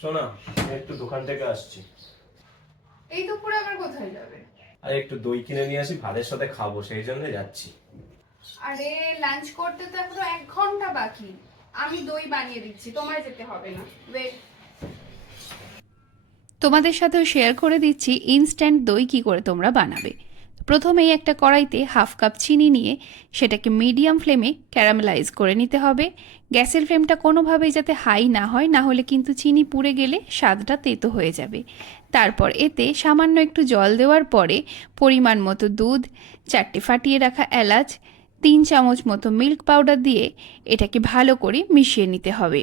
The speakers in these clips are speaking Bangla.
শোনা, একটু দোকান থেকে আসছি। এই দুপুরে আবার কোথায় যাবে? আর একটু দই কিনে নিয়ে আসি, ভাতের সাথে খাবো, সেই জন্য যাচ্ছি। আরে লাঞ্চ করতে তো এখনো 1 ঘন্টা বাকি। আমি দই বানিয়ে দিচ্ছি, তোমায় যেতে হবে না। ওয়েট। তোমাদের সাথেও শেয়ার করে দিচ্ছি ইনস্ট্যান্ট দই কী করে তোমরা বানাবে। প্রথমেই একটা কড়াইতে 1/2 কাপ চিনি নিয়ে সেটাকে মিডিয়াম ফ্লেমে ক্যারামেলাইজ করে নিতে হবে। গ্যাসের ফ্লেমটা কোনোভাবেই যাতে হাই না হয়, না হলে কিন্তু চিনি পুড়ে গেলে স্বাদটা তেতো হয়ে যাবে। তারপর এতে সামান্য একটু জল দেওয়ার পরে পরিমাণ মতো দুধ, 4টে ফাটিয়ে রাখা এলাচ, 3 চামচ মতো মিল্ক পাউডার দিয়ে এটাকে ভালো করে মিশিয়ে নিতে হবে।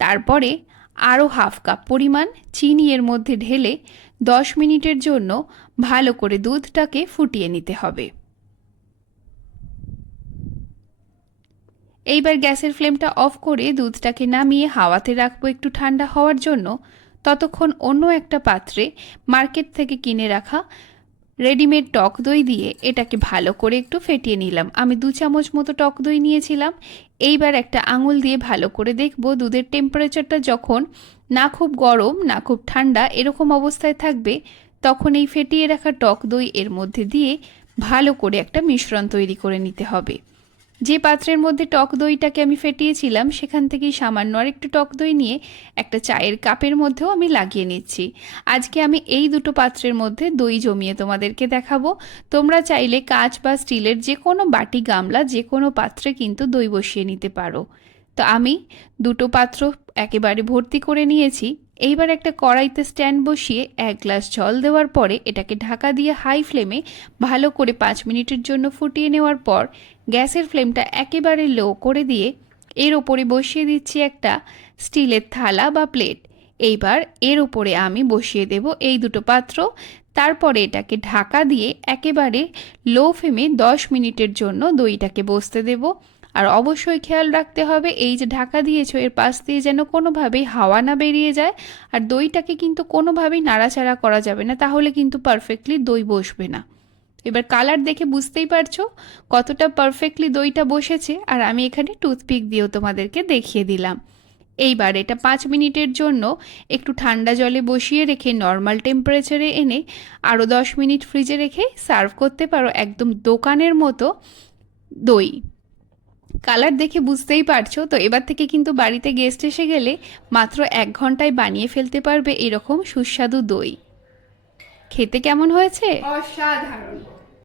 তারপরে আরও 1/2 কাপ পরিমাণ চিনি এর মধ্যে ঢেলে 10 মিনিটের জন্য ভালো করে দুধটাকে ফুটিয়ে নিতে হবে। এইবার গ্যাসের ফ্লেমটা অফ করে দুধটাকে নামিয়ে হাওয়াতে রাখবো একটু ঠান্ডা হওয়ার জন্য। ততক্ষণ অন্য একটা পাত্রে মার্কেট থেকে কিনে রাখা রেডিমেড টক দই দিয়ে এটাকে ভালো করে একটু ফেটিয়ে নিলাম। আমি 2 চামচ মতো টক দই নিয়েছিলাম। এইবার একটা আঙুল দিয়ে ভালো করে দেখব দুধের টেম্পারেচারটা যখন না খুব গরম না খুব ঠান্ডা এরকম অবস্থায় থাকবে, তখন এই ফেটিয়ে রাখা টক দই এর মধ্যে দিয়ে ভালো করে একটা মিশ্রণ তৈরি করে নিতে হবে। যে পাত্রের মধ্যে টক দইটাকে আমি ফেটিয়েছিলাম সেখান থেকেই সামান্য আর একটু টক দই নিয়ে একটা চায়ের কাপের মধ্যেও আমি লাগিয়ে নিচ্ছি। আজকে আমি এই দুটো পাত্রের মধ্যে দই জমিয়ে তোমাদেরকে দেখাবো। তোমরা চাইলে কাঁচ বা স্টিলের যে কোনো বাটি, গামলা, যে কোনো পাত্রে কিন্তু দই বসিয়ে নিতে পারো। তো আমি দুটো পাত্র একেবারে ভর্তি করে নিয়েছি। এইবার একটা কড়াইতে স্ট্যান্ড বসিয়ে 1 গ্লাস জল দেওয়ার পরে এটাকে ঢাকা দিয়ে হাই ফ্লেমে ভালো করে 5 মিনিটের জন্য ফুটিয়ে নেওয়ার পর গ্যাসের ফ্লেমটা একেবারে লো করে দিয়ে এর ওপরে বসিয়ে দিচ্ছি একটা স্টিলের থালা বা প্লেট। এইবার এর ওপরে আমি বসিয়ে দেব এই দুটো পাত্র। তারপরে এটাকে ঢাকা দিয়ে একেবারে লো ফ্লেমে 10 মিনিটের জন্য দইটাকে বসতে দেব। আর অবশ্যই খেয়াল রাখতে হবে এই যে ঢাকা দিয়েছো এর পাশ দিয়ে যেন কোনোভাবেই হাওয়া না বেরিয়ে যায়। আর দইটাকে কিন্তু কোনোভাবেই নাড়াচাড়া করা যাবে না, তাহলে কিন্তু পারফেক্টলি দই বসবে না। এবার কালার দেখে বুঝতেই পারছো কতটা পারফেক্টলি দইটা বসেছে। আর আমি এখানে টুথপিক দিয়েও তোমাদেরকে দেখিয়ে দিলাম। এইবার এটা 5 মিনিটের জন্য একটু ঠান্ডা জলে বসিয়ে রেখে নর্মাল টেম্পারেচারে এনে আরও 10 মিনিট ফ্রিজে রেখে সার্ভ করতে পারো একদম দোকানের মতো দই। কালার দেখে বুঝতেই পারছো। তো এবার থেকে কিন্তু বাড়িতে গেস্ট এসে গেলে মাত্র 1 ঘন্টায় বানিয়ে ফেলতে পারবে এরকম সুস্বাদু দই। খেতে কেমন হয়েছে? অসাধারণ।